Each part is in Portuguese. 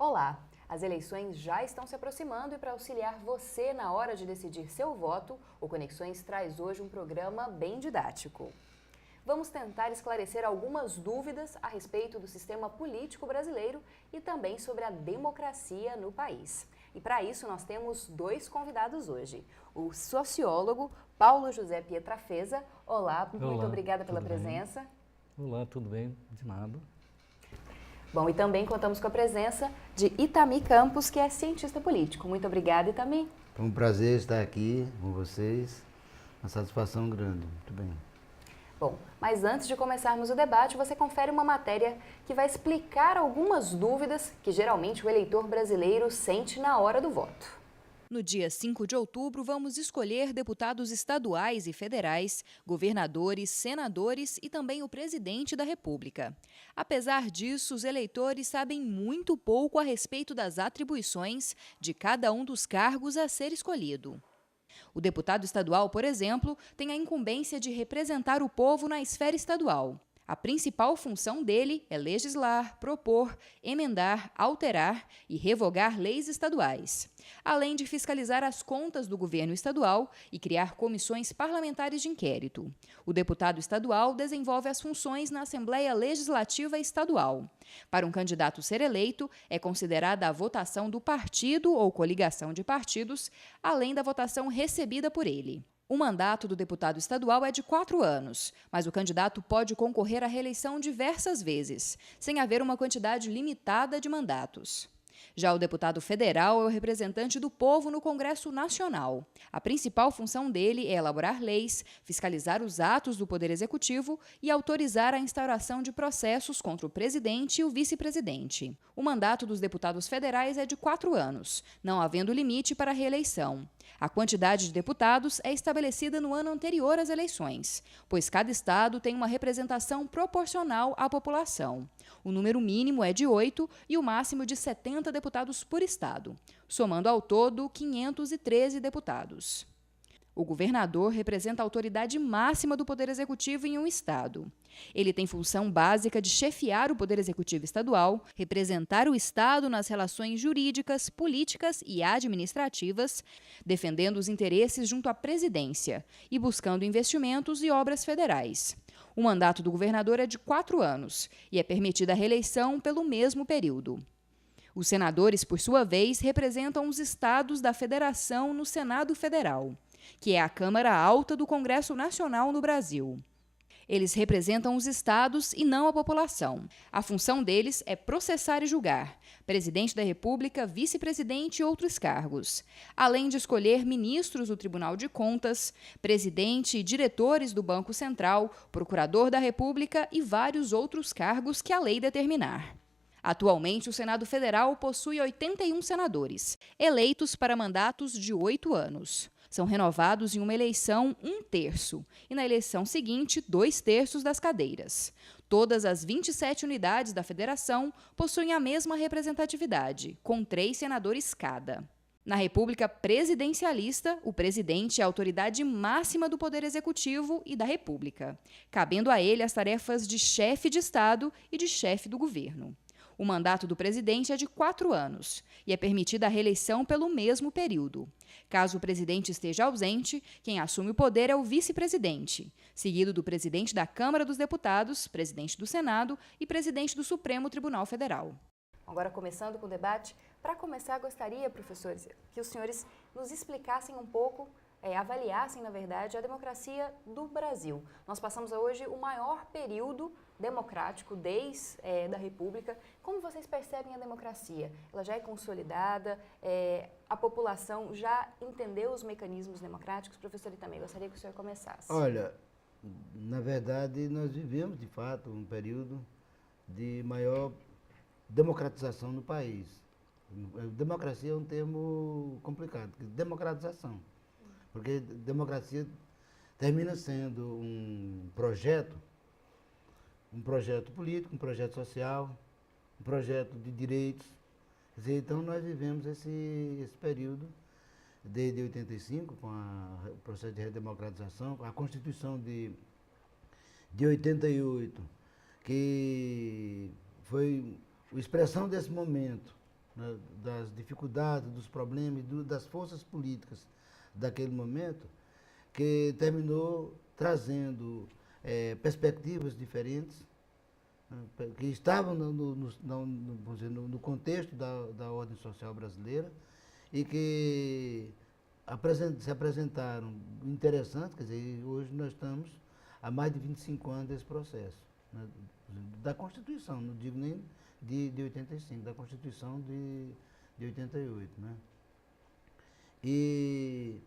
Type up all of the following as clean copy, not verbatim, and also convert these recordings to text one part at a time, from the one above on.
Olá! As eleições já estão se aproximando e para auxiliar você na hora de decidir seu voto, o Conexões traz hoje um programa bem didático. Vamos tentar esclarecer algumas dúvidas a respeito do sistema político brasileiro e também sobre a democracia no país. E para isso nós temos dois convidados hoje. O sociólogo Paulo José Pietrafeza. Olá, muito obrigada pela presença. Olá, tudo bem? De nada. Bom, e também contamos com a presença de Itami Campos, que é cientista político. Muito obrigada, Itami. Foi um prazer estar aqui com vocês, uma satisfação grande. Muito bem. Bom, mas antes de começarmos o debate, você confere uma matéria que vai explicar algumas dúvidas que geralmente o eleitor brasileiro sente na hora do voto. No dia 5 de outubro, vamos escolher deputados estaduais e federais, governadores, senadores e também o presidente da República. Apesar disso, os eleitores sabem muito pouco a respeito das atribuições de cada um dos cargos a ser escolhido. O deputado estadual, por exemplo, tem a incumbência de representar o povo na esfera estadual. A principal função dele é legislar, propor, emendar, alterar e revogar leis estaduais, além de fiscalizar as contas do governo estadual e criar comissões parlamentares de inquérito. O deputado estadual desenvolve as funções na Assembleia Legislativa Estadual. Para um candidato ser eleito, é considerada a votação do partido ou coligação de partidos, além da votação recebida por ele. O mandato do deputado estadual é de 4 anos, mas o candidato pode concorrer à reeleição diversas vezes, sem haver uma quantidade limitada de mandatos. Já o deputado federal é o representante do povo no Congresso Nacional. A principal função dele é elaborar leis, fiscalizar os atos do Poder Executivo e autorizar a instauração de processos contra o presidente e o vice-presidente. O mandato dos deputados federais é de 4 anos, não havendo limite para a reeleição. A quantidade de deputados é estabelecida no ano anterior às eleições, pois cada estado tem uma representação proporcional à população. O número mínimo é de 8 e o máximo de 70 deputados por estado, somando ao todo 513 deputados. O governador representa a autoridade máxima do Poder Executivo em um estado. Ele tem função básica de chefiar o Poder Executivo estadual, representar o estado nas relações jurídicas, políticas e administrativas, defendendo os interesses junto à presidência e buscando investimentos e obras federais. O mandato do governador é de 4 anos e é permitida a reeleição pelo mesmo período. Os senadores, por sua vez, representam os estados da federação no Senado Federal, que é a Câmara Alta do Congresso Nacional no Brasil. Eles representam os estados e não a população. A função deles é processar e julgar, presidente da República, vice-presidente e outros cargos, além de escolher ministros do Tribunal de Contas, presidente e diretores do Banco Central, procurador da República e vários outros cargos que a lei determinar. Atualmente, o Senado Federal possui 81 senadores, eleitos para mandatos de 8 anos. São renovados em uma eleição 1/3 e na eleição seguinte 2/3 das cadeiras. Todas as 27 unidades da federação possuem a mesma representatividade, com 3 senadores cada. Na República Presidencialista, o presidente é a autoridade máxima do Poder Executivo e da República, cabendo a ele as tarefas de chefe de Estado e de chefe do governo. O mandato do presidente é de 4 anos e é permitida a reeleição pelo mesmo período. Caso o presidente esteja ausente, quem assume o poder é o vice-presidente, seguido do presidente da Câmara dos Deputados, presidente do Senado e presidente do Supremo Tribunal Federal. Agora, começando com o debate, para começar, gostaria, professores, que os senhores nos explicassem um pouco, avaliassem, na verdade, a democracia do Brasil. Nós passamos hoje o maior período democrático desde da República. Como vocês percebem a democracia? Ela já é consolidada? A população já entendeu os mecanismos democráticos? Professor, também gostaria que o senhor começasse. Olha, na verdade, nós vivemos, de fato, um período de maior democratização no país. Democracia é um termo complicado, democratização. Porque democracia termina sendo um projeto político, um projeto social, um projeto de direitos. Quer dizer, então nós vivemos esse período desde 85, com o processo de redemocratização, com a Constituição de 88, que foi a expressão desse momento né, das dificuldades, dos problemas, das forças políticas daquele momento, que terminou trazendo perspectivas diferentes, né, que estavam vamos dizer, no contexto da ordem social brasileira e que se apresentaram interessantes, quer dizer, hoje nós estamos há mais de 25 anos desse processo, né, da Constituição, não digo nem de 85, da Constituição de 88, né? E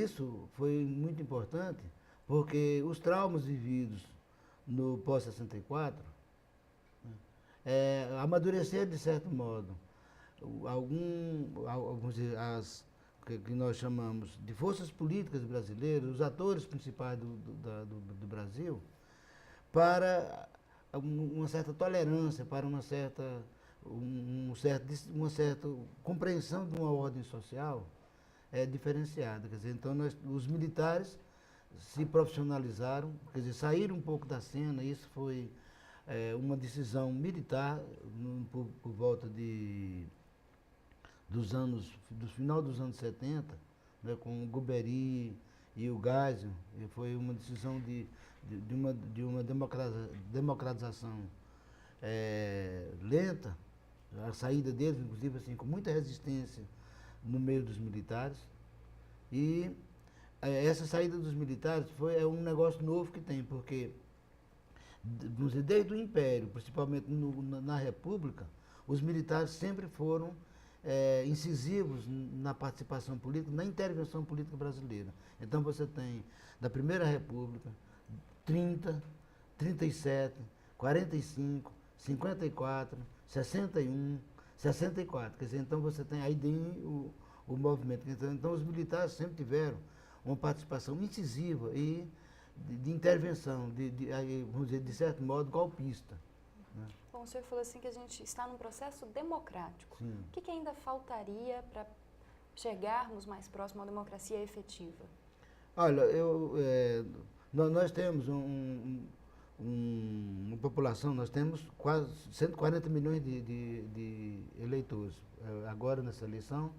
isso foi muito importante porque os traumas vividos no pós-64 amadureceram de certo modo alguns que nós chamamos de forças políticas brasileiras, os atores principais do Brasil, para uma certa tolerância, para uma certa compreensão de uma ordem social diferenciada. Quer dizer, então os militares se profissionalizaram, quer dizer, saíram um pouco da cena. Isso foi uma decisão militar por volta do final dos anos 70, né, com o Guberi e o Geisel, e foi uma decisão de uma democratização lenta, a saída deles, inclusive, assim, com muita resistência no meio dos militares. E essa saída dos militares é um negócio novo que tem, porque vamos dizer, desde o Império, principalmente na República, os militares sempre foram incisivos na participação política, na intervenção política brasileira. Então você tem, da Primeira República, 30, 37, 45, 54, 61, 64. Quer dizer, então você tem aí o movimento. Então os militares sempre tiveram uma participação incisiva e de intervenção, vamos dizer, de certo modo, golpista. Né? Bom, o senhor falou assim que a gente está num processo democrático. Sim. O que ainda faltaria para chegarmos mais próximo à democracia efetiva? Olha, nós temos uma população, nós temos quase 140 milhões de eleitores. Agora, nessa eleição,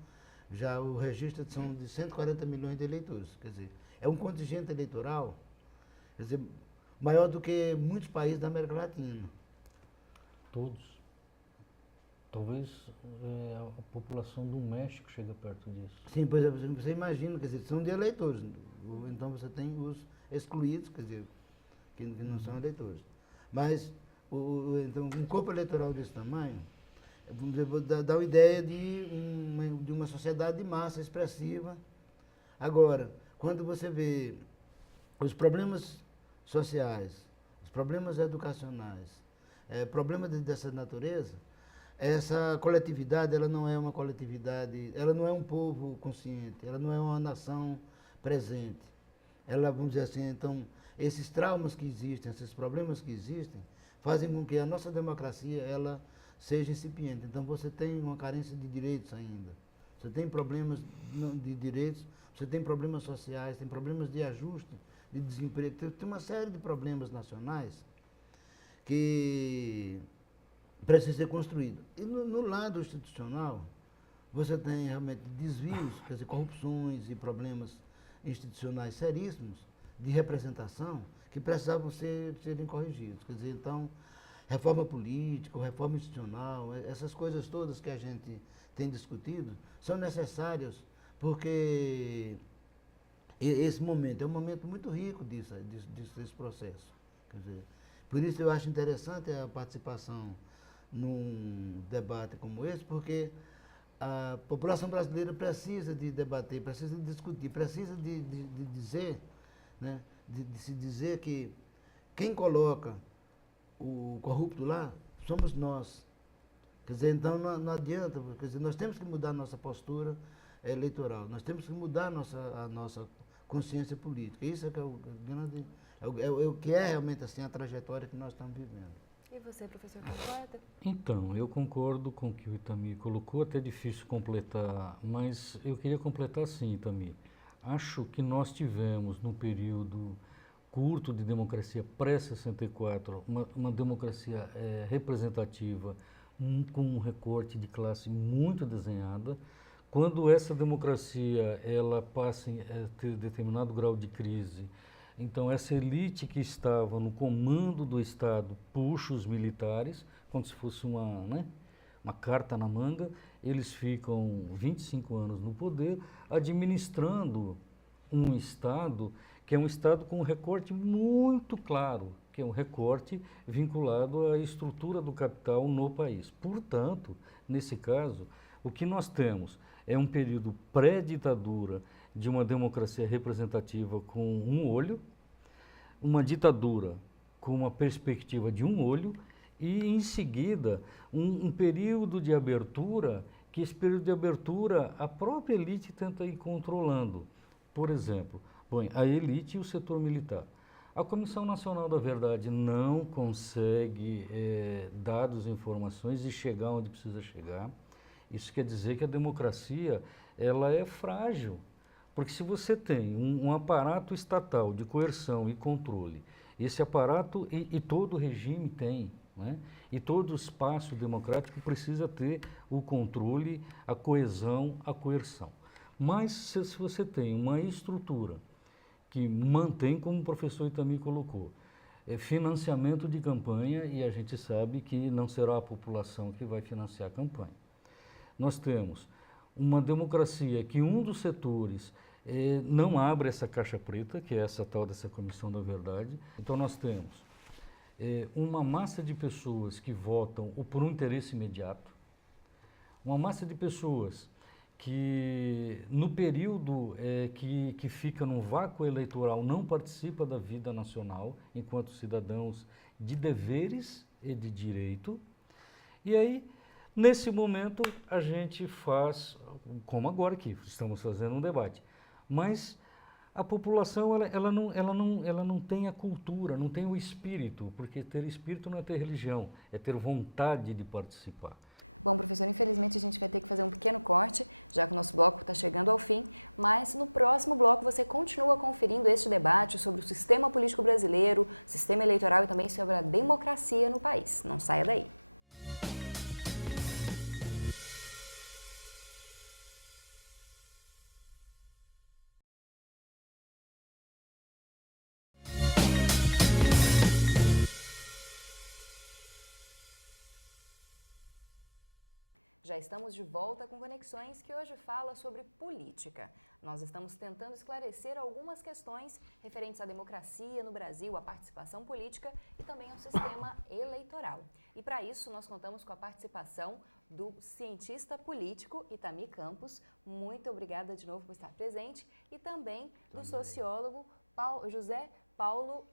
já o registro são de 140 milhões de eleitores. Quer dizer, é um contingente eleitoral, quer dizer, maior do que muitos países da América Latina. Todos. Talvez a população do México chegue perto disso. Sim, por exemplo, você imagina, quer dizer, são de eleitores. Então você tem os excluídos, quer dizer, que não são eleitores. Mas, então, um corpo eleitoral desse tamanho, vamos dizer, dá uma ideia de uma sociedade de massa expressiva. Agora, quando você vê os problemas sociais, os problemas educacionais, problemas dessa natureza, essa coletividade, ela não é uma coletividade, ela não é um povo consciente, ela não é uma nação presente. Ela, vamos dizer assim, então, esses traumas que existem, esses problemas que existem, fazem com que a nossa democracia, ela seja incipiente. Então você tem uma carência de direitos ainda. Você tem problemas de direitos, você tem problemas sociais, tem problemas de ajuste, de desemprego, tem uma série de problemas nacionais que precisa ser construído. E no lado institucional, você tem realmente desvios, quer dizer, corrupções e problemas institucionais seríssimos de representação que precisavam serem corrigidos. Quer dizer, então, reforma política, reforma institucional, essas coisas todas que a gente tem discutido são necessárias porque esse momento é um momento muito rico desse processo. Quer dizer, por isso eu acho interessante a participação num debate como esse, porque a população brasileira precisa de debater, precisa de discutir, precisa de dizer, né, de se dizer que quem coloca o corrupto lá somos nós. Quer dizer, então não adianta, quer dizer, nós temos que mudar a nossa postura eleitoral, nós temos que mudar a nossa consciência política. Isso é que o que é realmente assim a trajetória que nós estamos vivendo. E você, professor, concorda? Então, eu concordo com o que o Itamir colocou, até difícil completar, mas eu queria completar assim, Itamir. Acho que nós tivemos, num período curto de democracia pré-64, uma democracia representativa com um recorte de classe muito desenhada. Quando essa democracia ela passa a ter determinado grau de crise, então essa elite que estava no comando do Estado puxa os militares, como se fosse uma carta na manga, eles ficam 25 anos no poder, administrando um Estado que é um Estado com um recorte muito claro, que é um recorte vinculado à estrutura do capital no país. Portanto, nesse caso, o que nós temos é um período pré-ditadura de uma democracia representativa com um olho, uma ditadura com uma perspectiva de um olho e, em seguida, um período de abertura, que esse período de abertura a própria elite tenta ir controlando. Por exemplo, a elite e o setor militar. A Comissão Nacional da Verdade não consegue dados e informações e chegar onde precisa chegar. Isso quer dizer que a democracia ela é frágil, porque se você tem um aparato estatal de coerção e controle, esse aparato e todo regime tem, né? E todo espaço democrático precisa ter o controle, a coesão, a coerção. Mas se você tem uma estrutura que mantém, como o professor Itami colocou, financiamento de campanha, e a gente sabe que não será a população que vai financiar a campanha. Nós temos uma democracia que um dos setores não abre essa caixa preta, que é essa tal dessa Comissão da Verdade. Então nós temos uma massa de pessoas que votam por um interesse imediato, uma massa de pessoas que no período que fica num vácuo eleitoral não participa da vida nacional enquanto cidadãos de deveres e de direito. E aí, nesse momento, a gente faz, como agora aqui, estamos fazendo um debate, mas a população ela não tem a cultura, não tem o espírito, porque ter espírito não é ter religião, é ter vontade de participar. Bom, professor, infelizmente a gente vai ter que fazer um pequeno corte, já que o nosso bloco está chegando ao fim, mas no próximo bloco você continua conferindo este debate sobre o sistema político brasileiro, sistema eleitoral e também sobre a democracia no país. Não saia daí. Já estamos de volta com Conexões, que hoje fala sobre política. Nós estamos tentando esclarecer algumas questões referentes à democracia no Brasil, à participação política e também ao sistema eleitoral. E para isso nós contamos com a participação do cientista político Itami Campos. Muito obrigada de novo por estar presente. E também do sociólogo José Paulo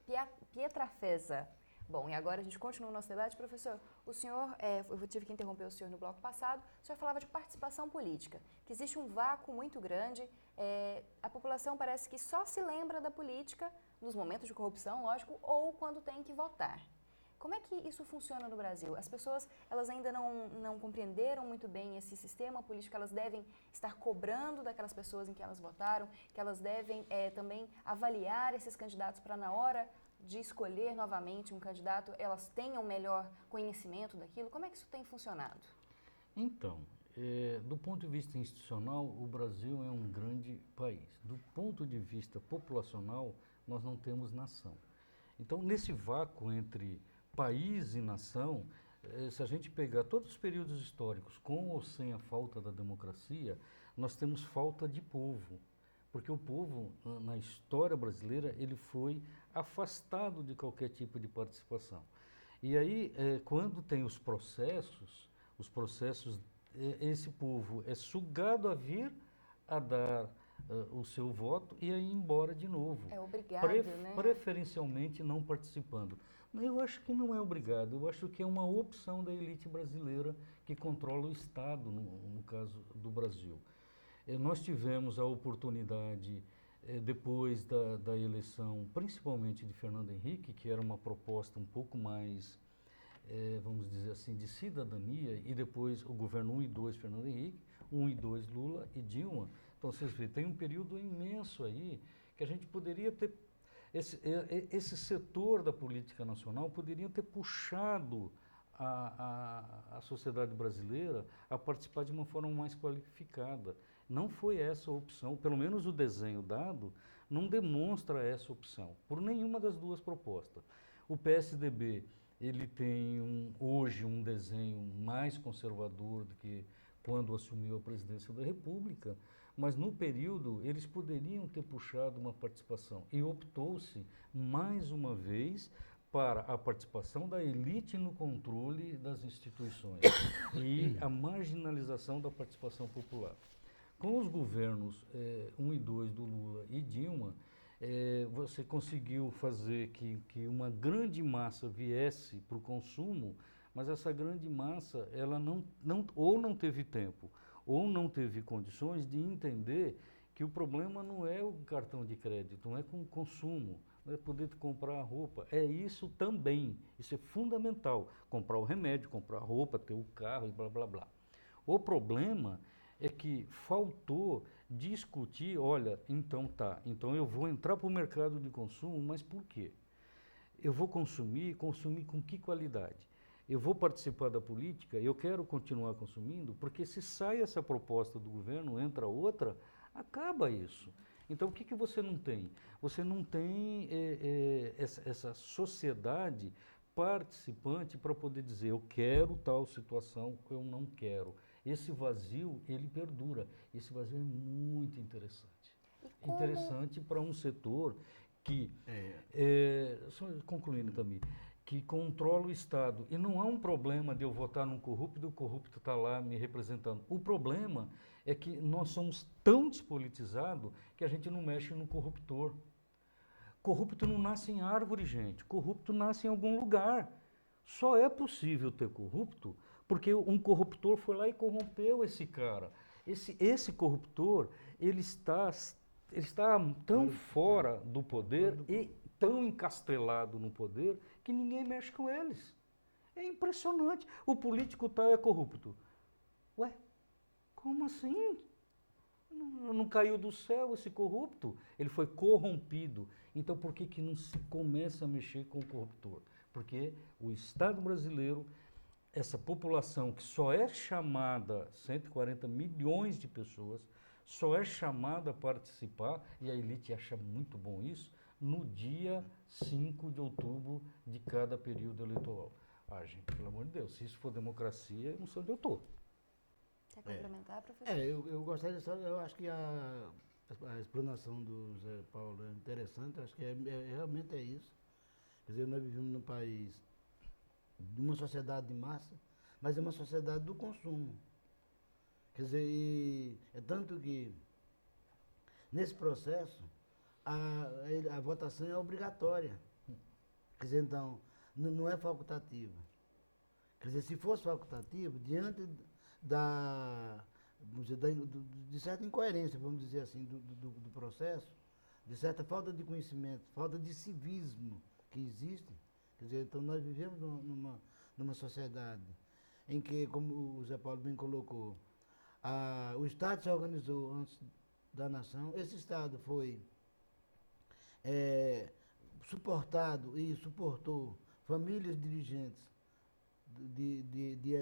Pietrafesa. Bom, e agora a gente continua o nosso debate. Professor, o senhor, eu tive que interromper o senhor no bloco passado, o senhor falava de participação política, que existe um vácuo muito grande, a população parece que só se lembra da política nos momentos de corrupção, lógico, ou quando tem que votar. Como é que isso funciona no Brasil? As pessoas, elas ainda não compreenderam muito bem esse sistema político, elas devem estar cobrando daquelas pessoas em que elas votaram, que elas devem também avaliar esses candidatos para na hora de escolher novamente um candidato, elas tenham melhor conhecimento daquilo? Como é que isso tem funcionado? Então, do ponto de vista institucional, o Brasil é um grande país. Do ponto de vista populacional, nós não temos nação. Então, nesse vácuo entre país e nação, se a gente pegar todos os períodos históricos, com ou sem a falta da democracia, nós temos falta de povo. Porque o povo, na história brasileira, ele foi afastado de qualquer tipo de participação. E aí, quando tem os processos, esse povo é sugado a vir a dar o seu voto e aí ir embora de novo. É obrigado, né? Preferencialmente não participando. Eu acho que não é obrigado, eu acho que é uma opção da elite brasileira que controla o Estado, no caso do Brasil. Nós tivemos a oportunidade, depois da eleição, principalmente de Fernando Henrique, que era uma proposta um pouco mais, vamos dizer assim, de cidadania, e depois o governo 1 e 2 Fernando Henrique, 1 e 2 Lula e Dilma. Então, vocês veem, tem um período imenso aí que a gente poderia ter, esse setor da política nacional poderia ter puxado a sociedade brasileira a participar de uma forma mais qualificada. Não foi essa a opção, pelo menos o desenho dado não demonstra essa opção, por nenhuma das duas propostas. O PSDB, ele tem hoje um desenho mais conservador do que quando assumiu a presidência da República, mas no período eles poderiam ter puxado uma participação e optou-se mais uma vez para a participação da elite no controle das instituições e a marginalização da participação popular. Com os governos 1 e 2 do Lula e Dilma, você conseguiu fazer que uma grande massa viesse para o consumo, mas essa grande massa ela ou não teve tempo ou não teve condições de entender que o problema não é o cartão de crédito, não é com o consumo, não é poder comprar roupa, é isso também, isso é fundamental, comprar o remédio, comprar a roupa, ter o carro e blá blá blá. O problema é que faltou discutir, olha, então eu vou entrar para o mercado de consumo, mas por quê? Eu vou consumir com que qualidade? Eu vou participar da política, eu quero continuar consumindo, porque se sai essa proposta do governo, entra outra, acaba isso. Então, o que você não tem? Você não tem essa sociedade participante para poder dizer, eu quero tal situação, eu não quero. Esse vazio, ele perdura. Esse vazio é muito interessante. Interessante para um setor que, só concluindo também, que controla o Estado. E não há um problema de eu votar num corrupto e o corrupto está lá me representando. O problema é que nós somos tão despolitizados que a gente não mexe no corruptor. Corrupto não nasce em árvore, gente. Corrupto nasce em algum lugar. Só é possível ter corrupto porque um corruptor foi lá e corrompeu esse cara. Esse corruptor, ele está tão fora do poder e tão encastelado no poder que ninguém mexe com eles. É impressionante. O político tal é corrupto. Ué, como assim? Não caiu do céu esse corrupto? Ele foi corrompido. Então por que não se começa a mexer com o corruptor? Porque o Estado brasileiro, essa população que só é chamada, 140 milhões de pessoas, só é chamada a participar, e a elite acha muito bom isso, no dia 5 de outubro de cada período eleitoral. Ah, gente, pelo amor de Deus, se isso for democracia, eu não sei onde eu estou. Quer complementar, professor? Eu gostaria só, eu acho que a explanação do Zé Paulo é interessante, acho que realmente é isso. Quer dizer, nós vivemos num país de uma sociedade de massa, mas é uma sociedade do consumo. Quer dizer, é tanto que nesse processo a votação é obrigatória. Quer dizer, então, não é facultativa. Quer dizer, se fosse facultativo, diante vamos dizer, de certa incoerência, vamos dizer assim, do processo, de certa falta de conhecimento, falta de civismo que existe, quer dizer, então nós vivemos numa sociedade em que, como o Zé Paulo bem colocou, o Estado se organizou antes da nação, esse Estado foi suportado e suportou famílias dirigentes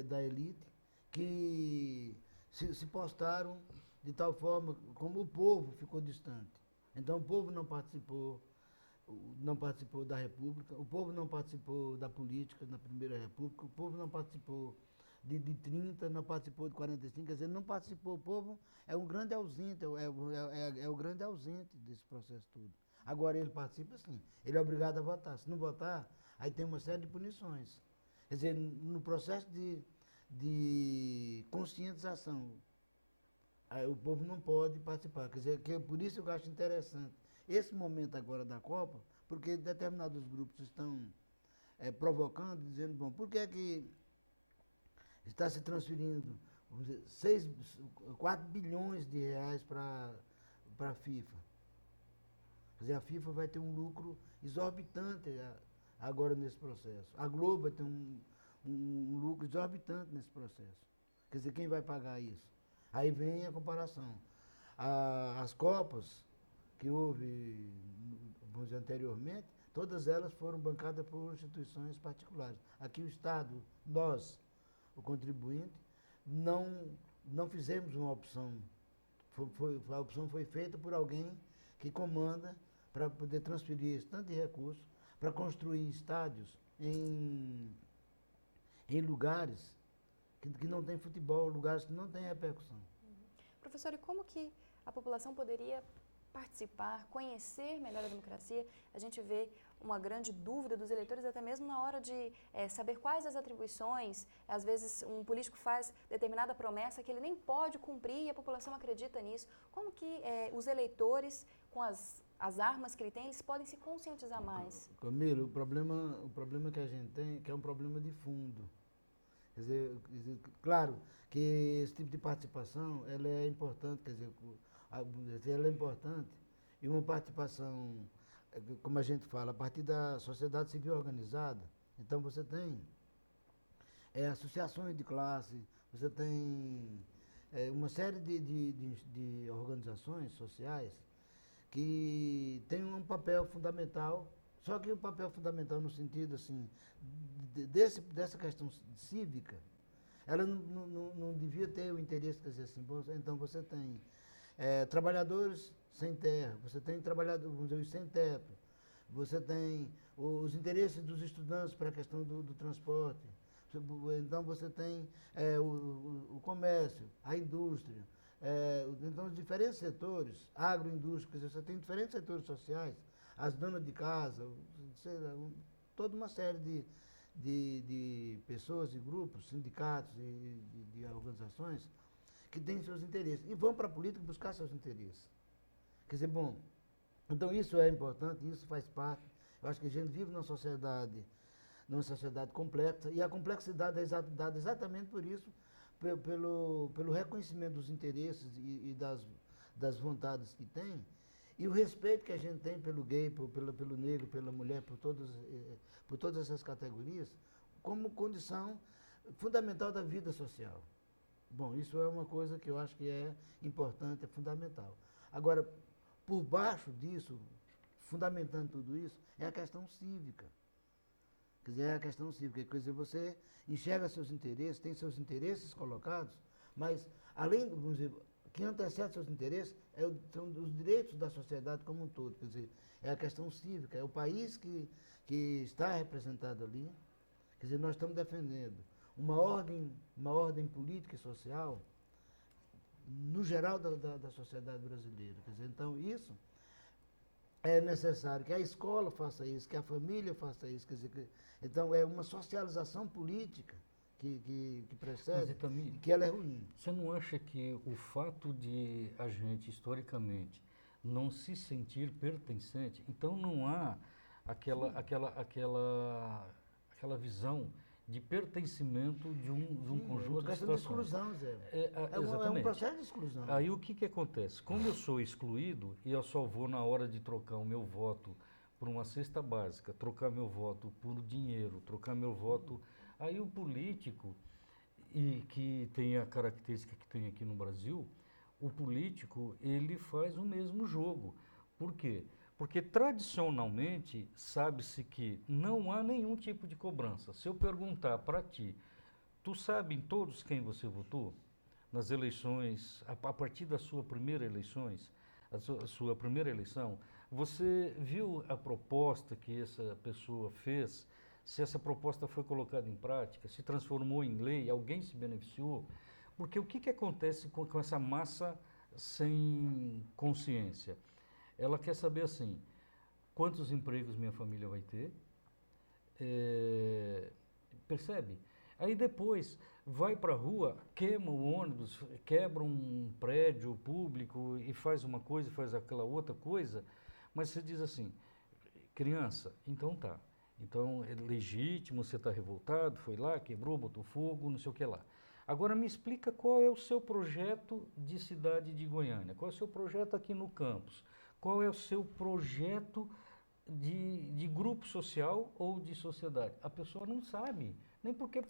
da elite que se postaram de tal forma como o povo ficou distante. Então o povo não participou da República, o povo não participou da política na Primeira República, o povo não participou de 30, não participou de 45, quer dizer, não participou, o povo é um grande ausente, é o grande ausente desse processo todo. Agora ele participa sim, ele é obrigado a votar, se não votar, aí tem uma série de punições. Quer dizer, no processo de conscientização, aí o povo não pode participar, quer dizer, que por isso eu acho interessante esse momento agora da Copa, porque determinados grupos estão provocando, dizendo, bom, por que é que está se transferindo, vamos dizer, 4 bilhões de reais para a FIFA? Quer dizer, a FIFA vai ter um lucro exorbitante agora nesse processo. A Globo vai ter um lucro exorbitante nesse processo. Quer dizer, quem vai pagar isso? Aí vem a comparação. As Copas que houve, vamos dizer, anteriormente, todas elas foram bancadas por instituições particulares. Aqui o Estado, nós, o contribuinte, não fizemos uma opção. A opção foi feita por alguém que comanda para poder transferir esse tanto de recursos para construir estádios em lugares que não tem futebol, lugares que não têm repercussão. Professor, e como que a população poderia participar, conhecer melhor a democracia? A gente vê uma grande dúvida dos eleitores até mesmo na hora de saber quais as atribuições. Às vezes um político faz determinada promessa que ele nem pode cumprir e a população acredita nisso. Como que os eleitores, com as armas que ele tem, eles podem se conscientizar mais? Camilo, o problema que a gente tem que é um problema de fundo. Quer dizer, claro que esse tipo de participação ela é importante, quer dizer, ela é importante e uma participação, como a gente fala, a partir da sociedade civil organizada. Então você tem associações de classe, você tem uma série de organizações sociais que têm um papel fundamental. Só que o papel fundamental no sentido assim, dessa questão cívica, ela não devia ter o interesse, quer dizer assim, então você tem trabalhadores sem terra, você tem trabalhadores sem teto, você tem os interesses dos estudantes para a questão do transporte, então você tem o comércio, a indústria, então os diferentes setores, agroindústria, quer dizer, você tem diferentes setores sociais, as donas de casa, toda uma série de pessoas, de grupos, sindicatos e de organizações que têm seus interesses e vão para a política buscar seus interesses. Quer dizer, bom, então isso é importante, isso faz parte. Eu acho que a gente vive numa sociedade complexa e a complexidade é dada exatamente por isso, pelo reconhecimento dos interesses e das vontades que tem. E o respeito que a gente tem pelo gay, pelo negro, pela mulher, por todas essas categorias, como condição fundamental da vida social. Bom, isso é uma coisa que eu acho que é importante, é fundamental. Agora, por baixo disso, fundamentando tudo isso, é a questão cívica. Quer dizer, é a questão cívica. Quer dizer, você enxerga seus interesses, tem seus interesses colocados, mas além, vamos dizer, que antecede seus interesses são os direitos da sociedade como um todo. Quer dizer, é a questão cívica, é o país que está representado ali. Quer dizer, nós estamos defendendo uma ordem política e social no geral da sociedade brasileira. Quer dizer, então isso é necessário que a escola faça isso, que a família faça isso. Quer dizer, então é uma socialização política que precede, Itamir, que ela é ruim. Você não acha que o fato de a gente, historicamente, não se sentir pertencente, então não há aquela visão de pertencimento de um conjunto de questão de situações. exclusão, Zé. É Um processo de exclusão. Aí o que acontece? Como eu sou excluído e eu só vou na hora de trocar o meu voto por uma cesta básica, trocar meu voto por dinheiro, trocar meu voto... Aí o político, e que tem a característica que tem aqui no Brasil, o político, ele faz o mesmo jogo. Por quê? Porque tradicionalmente sabe-se que não há nenhum tipo de cobrança. Se eu perguntar para ti, tu sabe em todos quem você votou? Nas eleições, a partir da sua primeira eleição, você viu a proposta que essa pessoa fez? Se essa proposta foi colocada em prática, se transformou em lei, alguém se beneficiou? Porque o que acontece com essa massa sem consciência? Ela quer saber assim, quantos empregos minha família vai ter? Percebe? Aí depois vai para a rua, queima o ônibus, quebra um prédio público e faz uma coisa, faz aquela outra coisa, mas você diz assim, criança, então tá. Então é legítimo, você está revoltado, foi lá, quebrou, botou fogo, não sei o que lá. Agora me explica qual é o seu projeto de cidade de Goiânia, qual é o seu projeto aqui no campus, qual é o seu projeto de grupo social ou de sociedade. A pessoa não sabe, nem porque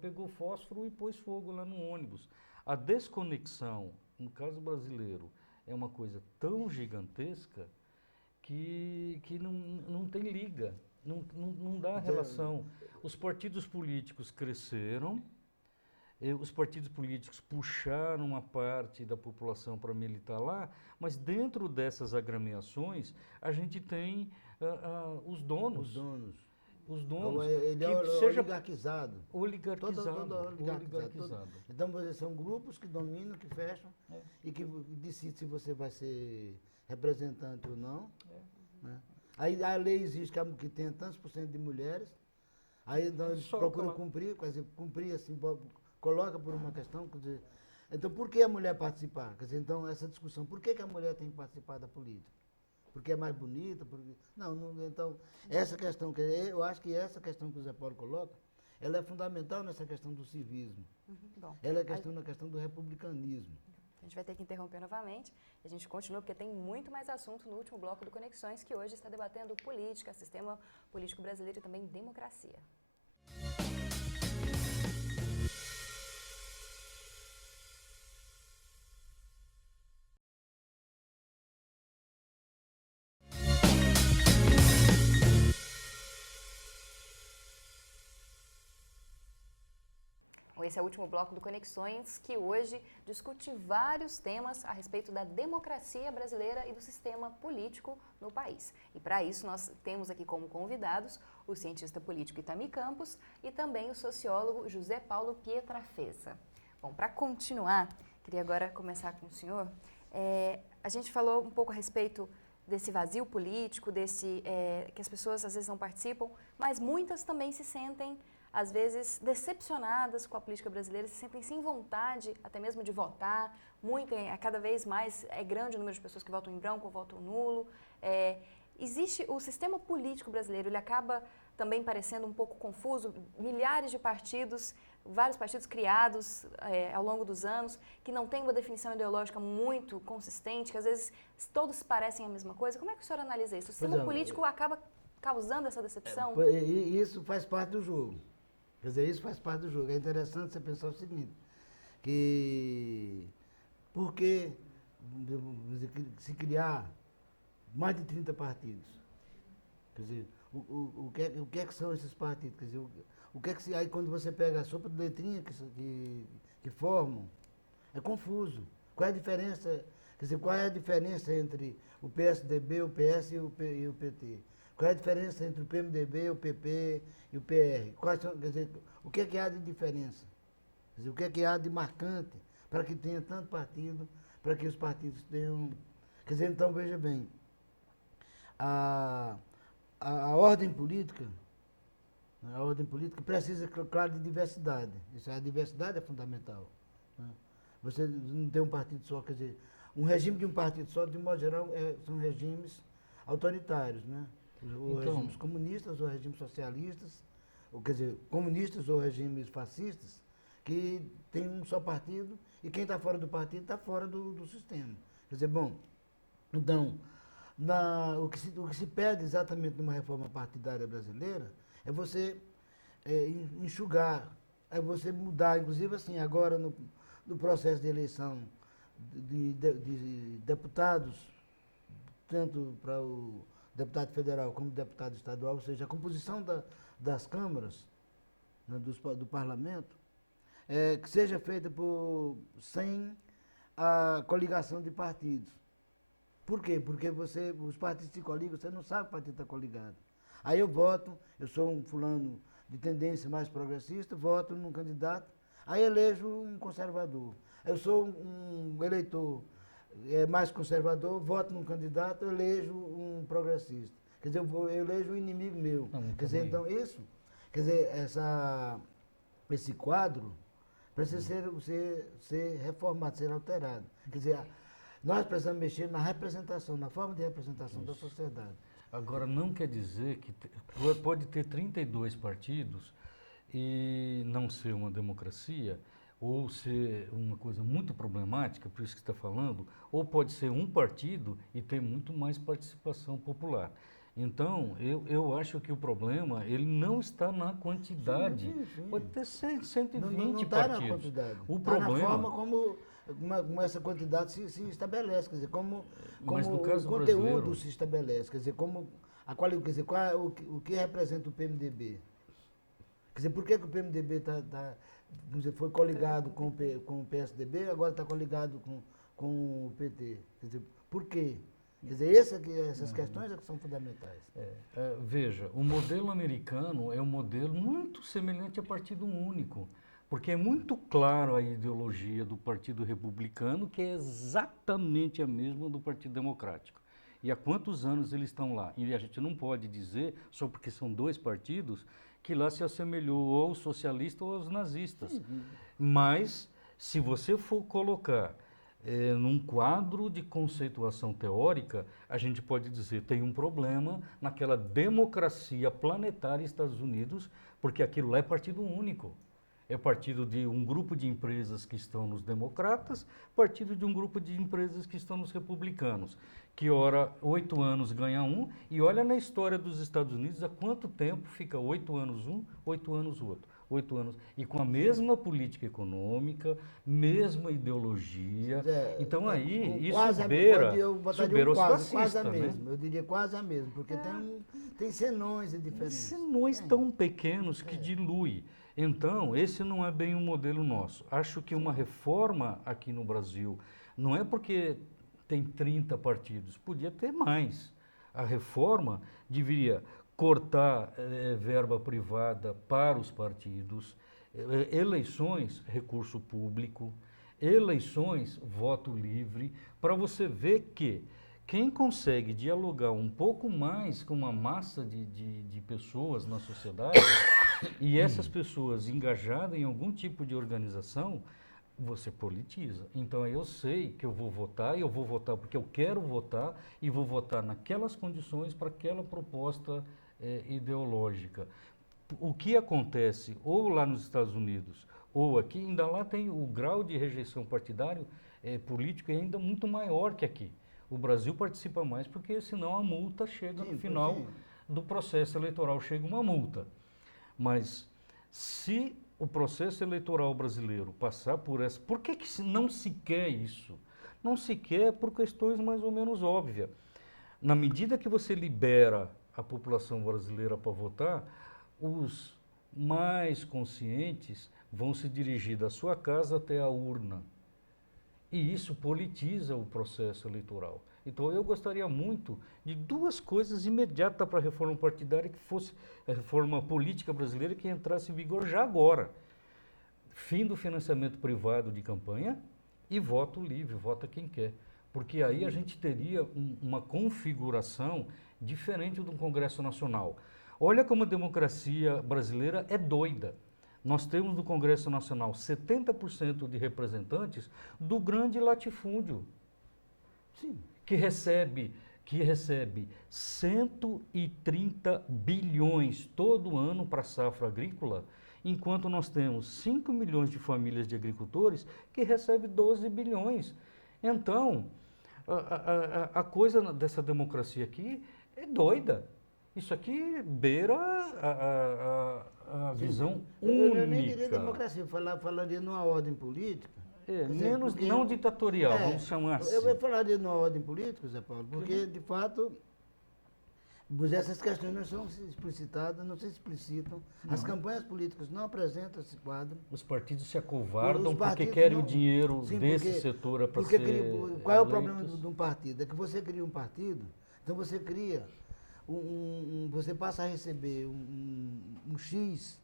pegou fósforo e pôs fogo lá no ônibus. A desconexão, no caso brasileiro, é uma coisa tão gigantesca que não tem liga, não dá relação. Os partidos políticos cresceram, os partidos políticos puxaram uma parte da população para militar lá, mas dentro dessas agremiações a gente tem os donos. Os donos. Ele é oligarquizado. Oligarquizado. Todo oligarquizado. Então, são grupos que dominam, que fecham e que decidem se você vai ser representante ou não. Né? Aí a lei exige que tenha tantos por cento de mulheres. Aí então, eles procuram cumprir, quer dizer, cumprir assim, coloca por uma questão, quer dizer, então por que a mulher participar? Quer dizer, então essa discussão, por que a mulher tem que participar da política? Porque é mais bonita? Porque... Não, então, essa questão, eu acho que essa questão que o Zé Paulo coloca, ela é fundamental nessa questão do civismo. Bom, ela é na questão do republicanismo. A gente vai ter que interromper novamente e a gente continua porque tem muito mais assunto no último bloco do Conexões, que hoje está debatendo política, sistema político brasileiro e também democracia. Esse é o último bloco do Conexões, que hoje discute vários temas a respeito da democracia brasileira e do sistema político no país. E para isso nós temos aqui como convidados o cientista político Itami Campos e também o sociólogo José Paulo Pietrafesa. Bom, para continuar, queria agora começar com o senhor. A gente falou um pouco a respeito desse vazio político, que as pessoas às vezes não participam, mas muitas também se sentem às vezes decepcionadas com a política brasileira, se sentem sem vontade até mesmo de votar. Cada vez mais é grande o número de pessoas que votam em branco ou votam nulo. Existe o sistema político brasileiro, ele acaba também parecendo um pouco confuso, milhares de partidos, vários partidos criados ao longo dos anos, que não têm uma definição ideológica muito consistente, que às vezes todos parecem a mesma coisa. Como é que o senhor analisa isso? O sistema político acaba causando essa decepção? Isso faz parte do jogo. Quer dizer, isso faz parte do jogo. É interessante você pensar o seguinte, que por que se criar mais de 30 partidos? Quer dizer, o que é que são esses partidos? Quer dizer, o que é que aí quando você pega a sopa de letrinha que formam, é confuso. Qual é a diferença? Quer dizer, qual é a diferença entre o PSDB, o PS e o PT? Qual é a diferença entre o PMDB, o PP e o PR? Quer dizer, o que é que há de diferença? Quer dizer, o que é que há de marcante para que tenha tanto partido, para que os partidos tenham... Quer dizer, então, veja bem, a ordem política precisa, claro, de diversidade. A diversidade é fundamental. Né? Você não tem um partido só, quer dizer, um regime de um partido só, de modo geral, são regimes autoritários, né? Ou regimes comunistas, ou regimes socialistas, ou, quer dizer, comunistas ou regimes fascistas, que tem um só partido, e quem está fora do partido está fora do sistema. Quer dizer, bom, então, o que se pede exatamente numa reforma partidária brasileira é você enxugar, é você mudar, inclusive assim, agora no processo de eleição de deputados, tanto para o deputado federal como deputado estadual, ou seja, a composição das câmaras, né, do parlamento, que seja feita sem a coligação de partidos. Por quê? Porque os partidos se coligam, você não sabe que o partido está coligado. Aí eu sou um fulano de tendência mais progressista, voto num candidato, aí elejo um conservador. Eu sou um eleitor mais conservador, voto num candidato, elejo um progressista. Quer dizer, eu elejo um inimigo meu. Quer dizer, então isso, quer dizer, esse quadro precisa ser reformado, ser alterado. Quer dizer, nós precisamos mexer na representação, na forma de representação da sociedade. Agora, não quer dizer que pode ter 32 partidos e não ser uma democracia, ou ser uma coisa muito problemática, por isso que está falando, ou pode ser um partido e ter muito mais participação popular. Então, eu acho que o problema, ele não está na quantidade. Sim. Pode ter 120 não partidos. Na quantidade. O Está problema... na forma como como essa quantidade se estabelece, quer dizer, como Mas no o caso conteúdo brasileiro, se estabelece, quer dizer, como quer dizer, o que representa o PMDB. Quer dizer, por que o PMDB foi coligado com o PSDB, agora está coligado com o PT? Quer dizer, por quê? Quer dizer, essas questões é que são fundamentais. Veja, o modelo americano é um modelo muito semelhante a partido único, porque é muito claro a ideologia do Partido Republicano, que é exatamente a mesma do Partido Democrático. E há quantos anos eles estão lá? E a gente não pode dizer, só porque são dois partidos, que lá se assemelhou aos socialistas ou aos nazistas. Mas, se você for colocar num quadro de conceituação teórica, a gente pode dizer tem um problema naquela democracia planetária Estados Unidos, porque aquilo lá é partido único. É partido de um grupo de empresas que estão nos democratas, partido de um grupo de empresas que estão nos republicanos, que ora 8 anos ganha um, e olha na história dos Estados Unidos há quanto tempo fica 8 anos um, 8 anos o outro. 8 anos, e com a mesma política econômica, mesma ideologia. Então aí isso beira os fascistas, né? Eu diria quase a mesma, porque tem senões e diferenças. Senões tão pequenos que dilui. Então, esse não é bem um modelo nosso. Acho que uma reforma aqui no Brasil, não é porque tem 30 partidos, podia ter mais. A reforma deveria cortar verba privada para os partidos, eleições, recurso público, eleições, voto livre, para você ver que quem consegue dialogar um pouco mais com uma massa de pessoas na sociedade, e essas pessoas engajadas em algum tipo de organização, você politiza. Então eu sei que eu vou votar, e eu vou votar porque eu quero votar, e vou votar naquelas condições para aquela proposta ideológica. O que acontece ou lá nos Estados Unidos ou aqui, ainda lá tem o grau de rejeição partidário político ainda muito maior que aqui. O Brasil participa mais porque senão a multa chega no final do processo eleitoral, chega uma multa. Mas se o processo eleitoral brasileiro passar por essa... Por que não se quer isso? Não se quer por questões mais ou menos óbvias. Na medida que você libera a população brasileira para votar, os mais conscientes vão se dirigir da sua casa até a urna. E isso politiza o processo eleitoral. Então eu gostaria muito de duas coisas imediatas para a reforma partidária, que fosse a reforma política brasileira, que entrasse em vigor já agora. Fim do financiamento privado de campanha e voto livre, vota quem quer. Porque aí a gente teria uma configuração diferente do Congresso Nacional. Olha como a democracia brasileira é doida. Nós temos no Congresso Nacional 70% de representantes do grande latifúndio, que recebe 130 bilhões todo ano para a safra agrícola, enquanto nós temos 5 milhões de famílias de agricultores que recebem 12 bilhões. Então, a coisa dessa democracia aqui é doida. Isso aqui beira a visão única. Eu nem diria democracia, falaria numa ordem política. Menos não ditatorial, vamos chamar assim. Eu falaria numa ordem política, Zé Paulo, porque, de fato, essas questões não são explicitadas, não se explicitam. Não. As campanhas políticas não apresentam esse quadro. Os partidos se acovardam porque querem o dinheiro desse setor para ser qual é o problema de um partido? É que você cria um partido, então você cria, você passa a receber um X,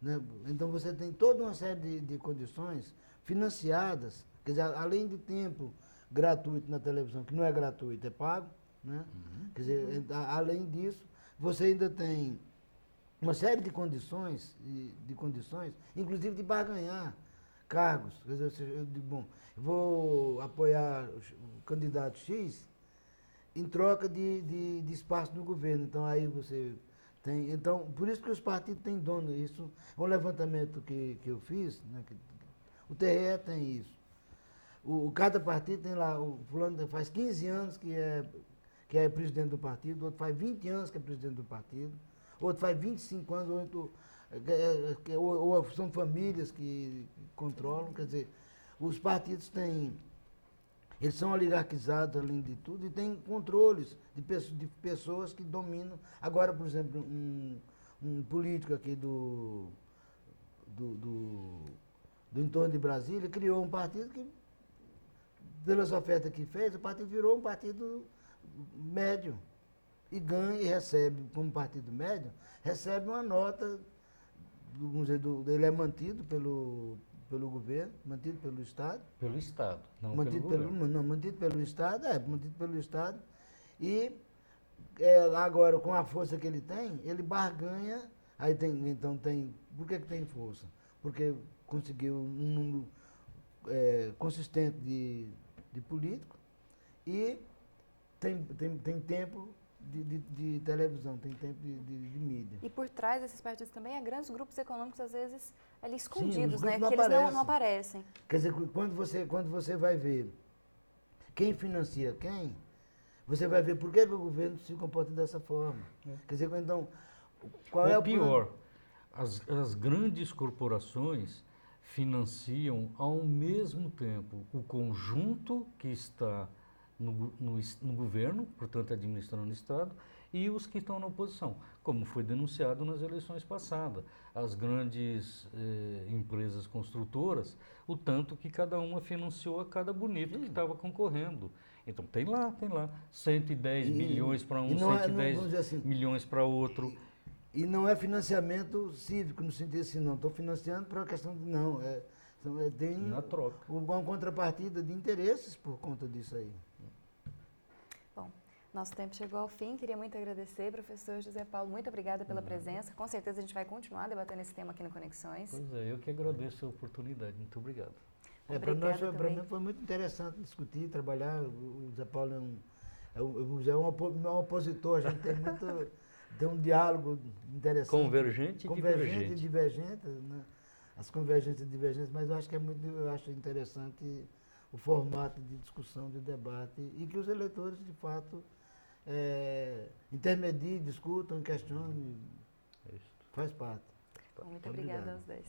né? Então você tem toda uma série de condições financiadas, quer dizer, além de tempo gratuito na televisão, que não é gratuito, é pago, né? Quer dizer, além disso, você ainda tem uma série de condições, inclusive de barganhar cargos. Quer dizer, eu digo, bom, eu vou apoiar o candidato X em troca de espaço no governo. Então aí você tem. Então, por isso que os partidos têm dono. Isso é um levantamento que eu fiz, né, o TRE tem isso. Cada partido tem lá, o fulano faz 15 anos que é presidente do partido, outro faz 20 anos que é presidente do partido, outro faz 25 anos, ou são famílias que controlam, quer dizer, os partidos eles são oligarquizados, além de tudo, e têm controles de pessoas que dominam. Agora, por exemplo, um político aqui do entorno de Brasília criou um partido que, pelas ofertas que fez, o partido virou um partido médio. E ganha e recebe, como partido médio, recebe uma nota, vamos dizer, ele é mantido pelo governo, mantido pelo Estado. Pelo Estado, não mantido pelo governo. Não, mantido pelo Estado, mantido pelo Estado. E agora, com a força que ele tem, ele barganha, por que tem força? Porque conseguiu um número consistente de políticos e tem tempo de televisão, tem tempo de mídia. E por trás desses partidos também há grandes grupos econômicos, às vezes, ali escondidos, Sim, né? não Que eles não aparecem. Quer dizer, quando você vai ver quem financia quem, você vai ver por que o governo se comporta dessa forma. Quer dizer, então, qual é o pior? As grandes corporações financiam ao mesmo tempo o conjunto que está no governo, portanto administrando o Estado, e os que estão na oposição, como foi denunciado nas eleições passadas. As grandes empresas construtoras, o tanto que cada uma financiou a cada bonito que estava concorrendo. Então tem lá 110 bilhões para um, 110 assim, milhões para outro. E não é financiamento cívico, no sentido assim, não, estou financiando por uma questão de não. Tem Na troca. Uma contrapartida de interesses por conta disso aí. Bom, nosso tempo chegou ao fim. Queria muito agradecer, professor José Paulo. Muito obrigada pela presença. Com certeza a gente vai continuar debatendo esse tema aqui no Conexões. Pois é, eu que agradeço a oportunidade. Muito obrigado. Para mim foi muito interessante discutir, trabalhar. O José Paulo é um opositor, a gente tem um diálogo interessante. Convergente e divergente, né? As convergências e divergências, mas eu acho interessante o formato de discussão, de debate, e que os eleitores, de fato, intermediem, discutam, questionem. Faz parte. Bom, muito obrigada aos dois.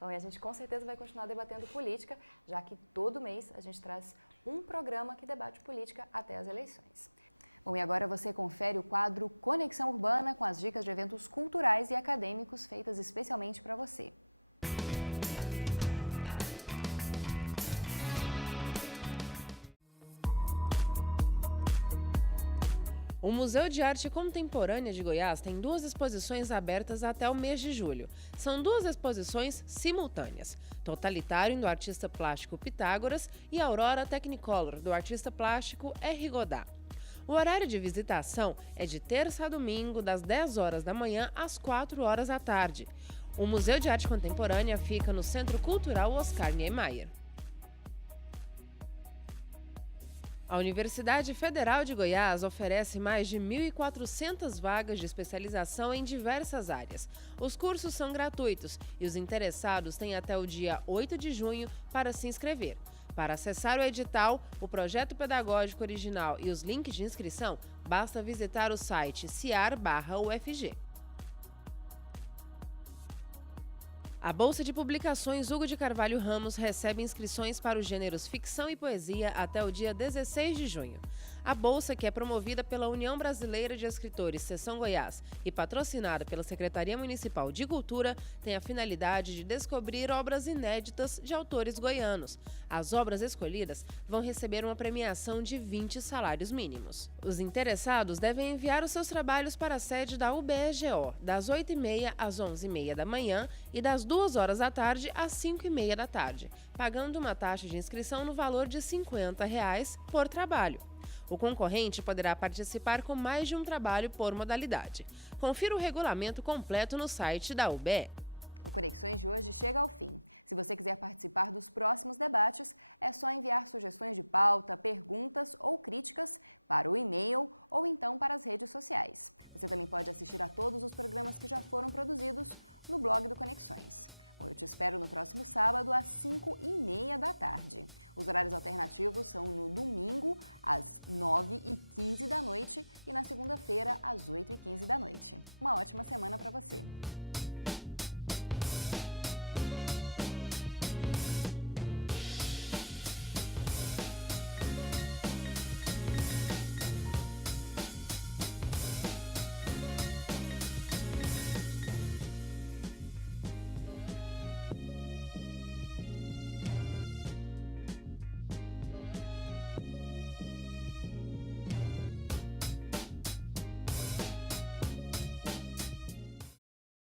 Bom, e a gente com certeza vai continuar debatendo política, já que todo mês a gente traz um programa que debate política até as eleições. Bom, e agora você confere o quadro Conexão Urbana com as dicas de eventos culturais e acadêmicos feitas especialmente para você. O Museu de Arte Contemporânea de Goiás tem 2 exposições abertas até o mês de julho. São 2 exposições simultâneas: Totalitário, do artista plástico Pitágoras, e Aurora Technicolor, do artista plástico R. Godard. O horário de visitação é de terça a domingo, das 10 horas da manhã às 4 horas da tarde. O Museu de Arte Contemporânea fica no Centro Cultural Oscar Niemeyer. A Universidade Federal de Goiás oferece mais de 1.400 vagas de especialização em diversas áreas. Os cursos são gratuitos e os interessados têm até o dia 8 de junho para se inscrever. Para acessar o edital, o projeto pedagógico original e os links de inscrição, basta visitar o site ciar/UFG. A Bolsa de Publicações Hugo de Carvalho Ramos recebe inscrições para os gêneros ficção e poesia até o dia 16 de junho. A bolsa, que é promovida pela União Brasileira de Escritores Seção Goiás e patrocinada pela Secretaria Municipal de Cultura, tem a finalidade de descobrir obras inéditas de autores goianos. As obras escolhidas vão receber uma premiação de 20 salários mínimos. Os interessados devem enviar os seus trabalhos para a sede da UBEGO, das 8h30 às 11h30 da manhã e das 2 horas da tarde às 5h30 da tarde, pagando uma taxa de inscrição no valor de R$ 50 por trabalho. O concorrente poderá participar com mais de um trabalho por modalidade. Confira o regulamento completo no site da UBE. O Conexões de hoje chega ao fim. Se você quiser participar dos próximos debates, é só enviar sugestões de pauta, perguntas ou críticas para o e-mail ou então para as redes sociais. Você também pode assistir a todos os programas que já foram produzidos no blog do Conexões. Bom, eu te espero no próximo sábado às 5h30 da tarde. Os horários alternativos são no domingo às 9h15 da noite e na segunda-feira às 8h15 da noite. Uma ótima semana para você!